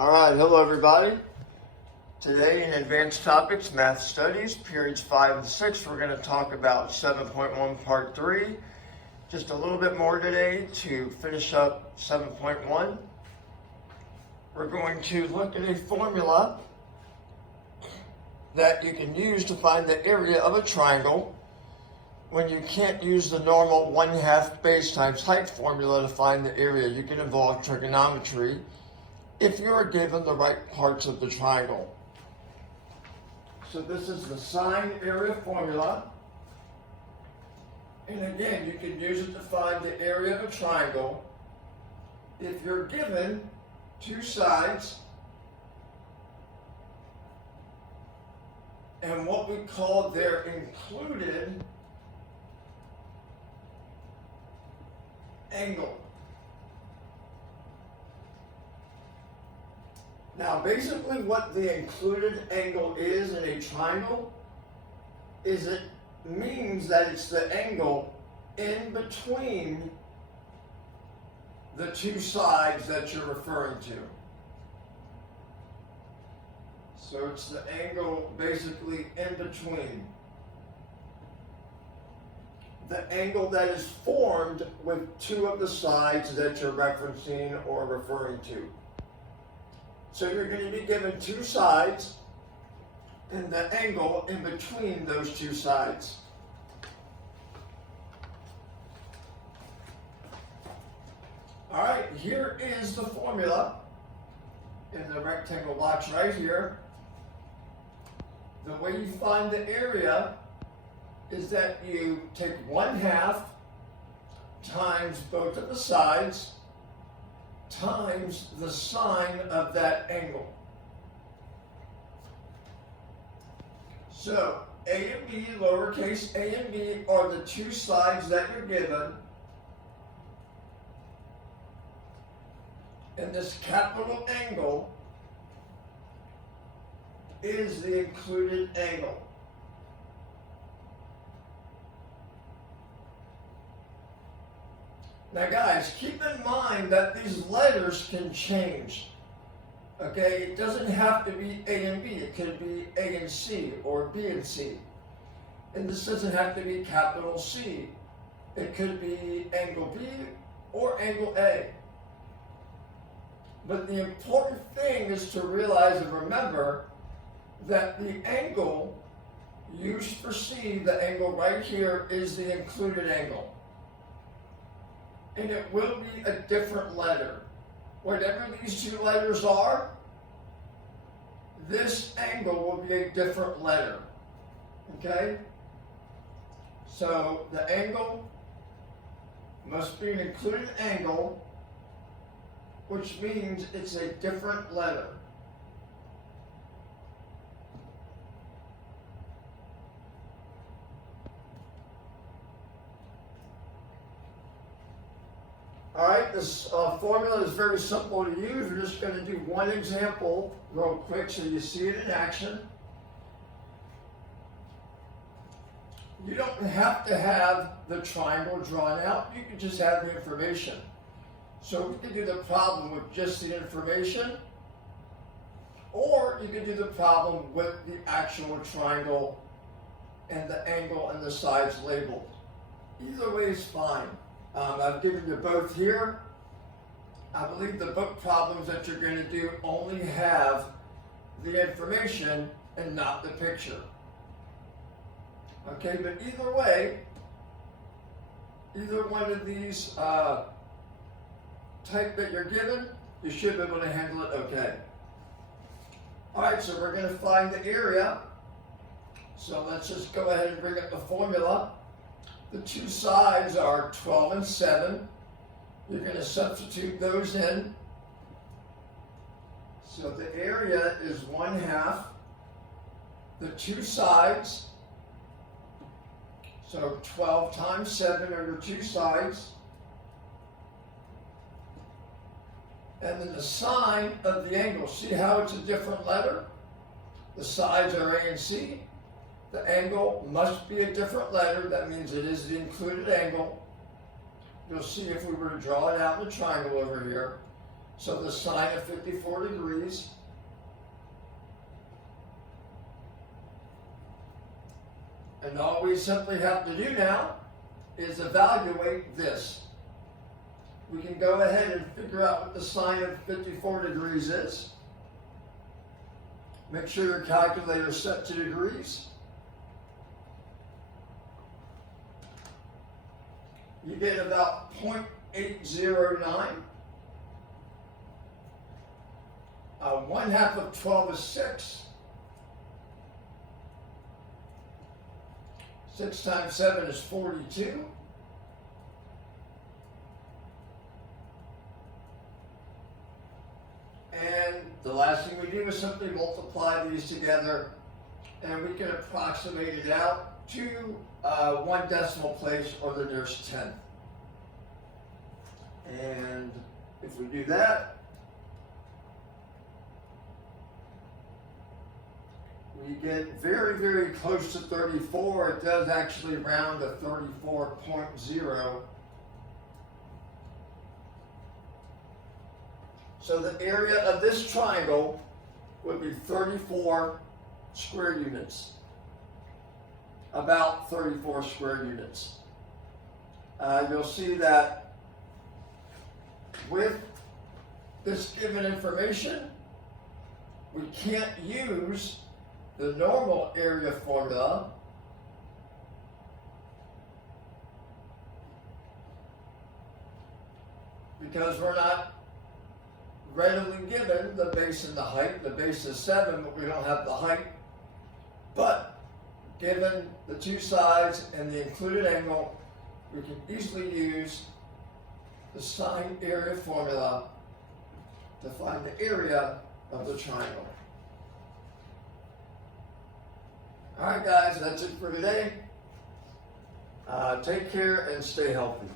All right, hello everybody. Today in Advanced Topics, Math Studies, periods 5 and 6, we're going to talk about 7.1 part 3. Just a little bit more today to finish up 7.1. We're going to look at a formula that you can use to find the area of a triangle when you can't use the normal 1/2 base times height formula to find the area. You can involve trigonometry if you are given the right parts of the triangle. So this is the sine area formula. And again, you can use it to find the area of a triangle if you're given two sides and what we call their included angle. Now, basically what the included angle is in a triangle is it means that it's the angle in between the two sides that you're referring to. So it's the angle basically in between. The angle that is formed with two of the sides that you're referencing or referring to. So you're going to be given two sides and the angle in between those two sides. All right, here is the formula in the rectangle box right here. The way you find the area is that you take 1/2 times both of the sides times the sine of that angle. So A and B, lowercase a and b, are the two sides that you're given. And this capital angle is the included angle. Now guys, keep in mind that these letters can change. Okay, it doesn't have to be A and B. It could be A and C or B and C. And this doesn't have to be capital C. It could be angle B or angle A. But the important thing is to realize and remember that the angle used for C, the angle right here, is the included angle. And it will be a different letter. Whatever these two letters are, this angle will be a different letter. Okay? So the angle must be an included angle, which means it's a different letter. All right, this formula is very simple to use. We're just going to do one example real quick so you see it in action. You don't have to have the triangle drawn out. You can just have the information. So we can do the problem with just the information, or you can do the problem with the actual triangle and the angle and the sides labeled. Either way is fine. I've given you both here. I believe the book problems that you're going to do only have the information and not the picture. Okay, but either way, either one of these type that you're given, you should be able to handle it okay. All right, so we're going to find the area. So let's just go ahead and bring up the formula. The two sides are 12 and 7. You're going to substitute those in. So the area is 1/2. The two sides, so 12 times 7 are your two sides. And then the sine of the angle. See how it's a different letter? The sides are A and C. The angle must be a different letter. That means it is the included angle. You'll see if we were to draw it out in the triangle over here. So the sine of 54 degrees and all we simply have to do now is evaluate this. We can go ahead and figure out what the sine of 54 degrees is. Make sure your calculator is set to degrees. You get about 0.809. 1/2 of 12 is 6. 6 times 7 is 42. And the last thing we do is simply multiply these together, and we can approximate it out to 1 decimal place or the nearest tenth. And if we do that, we get very, very close to 34. It does actually round to 34.0. So the area of this triangle would be 34 square units. About 34 square units. You'll see that with this given information, we can't use the normal area formula because we're not readily given the base and the height. The base is 7, but we don't have the height. But given the two sides and the included angle, we can easily use the sine area formula to find the area of the triangle. All right, guys, that's it for today. Take care and stay healthy.